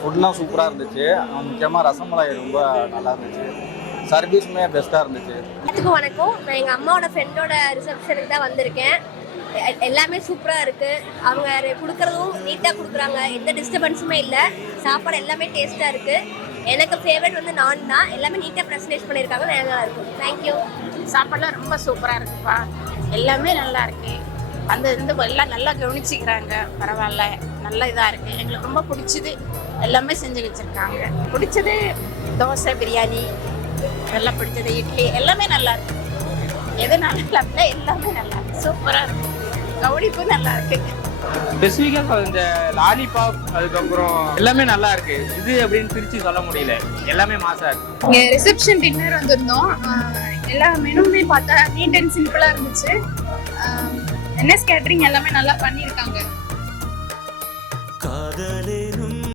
ஃபுட்லாம் சூப்பராக இருந்துச்சு. முக்கியமாக ரசமலாய் ரொம்ப நல்லா இருந்துச்சு. சர்வீஸுமே பெஸ்ட்டாக இருந்துச்சு. எல்லாத்துக்கும் வணக்கம். நான் எங்கள் அம்மாவோட ஃப்ரெண்டோட ரிசப்ஷனுக்கு தான் வந்திருக்கேன். எல்லாமே சூப்பராக இருக்குது. அவங்க கொடுக்குறதும் நீட்டாக கொடுக்குறாங்க. எந்த டிஸ்டர்பன்ஸுமே இல்லை. சாப்பாடு எல்லாமே டேஸ்ட்டாக இருக்குது. எனக்கு ஃபேவரட் வந்து நான் தான். எல்லாமே நீட்டாக ப்ரெசன்டேட் பண்ணியிருக்காங்க. நல்லா இருக்கும். தேங்க்யூ. சாப்பாடுலாம் ரொம்ப சூப்பராக இருக்குப்பா. எல்லாமே நல்லா இருக்கு. அந்த எல்லாம் நல்லா கவனிச்சிக்கிறாங்க. பரவாயில்ல, நல்ல இதாக இருக்குது. எங்களுக்கு ரொம்ப பிடிச்சது எல்லாமே செஞ்சு வச்சுருக்காங்க. பிடிச்சது தோசை, பிரியாணி, எல்லாம் பிடிச்சது இட்லி எல்லாமே நல்லா இருக்கு. எது நல்லா இல்லை, எல்லாமே நல்லா இருக்கு. சூப்பராக இருக்கு. கவனிப்பு நல்லா இருக்கு. ஸ்பெசிஃபிக்காக இந்த லாலிபாப் அதுக்கப்புறம் எல்லாமே நல்லா இருக்கு. இது அப்படின்னு பிரித்து சொல்ல முடியல. எல்லாமே மாசா இருக்கு. இங்கே ரிசப்ஷன் டின்னர் வந்திருந்தோம். எல்லா மெனுவுமே பார்த்தா நீட் அண்ட் சிம்பிளாக இருந்துச்சு. NS கேட்டரிங் எல்லாமே நல்லா பண்ணியிருக்காங்க. காதலே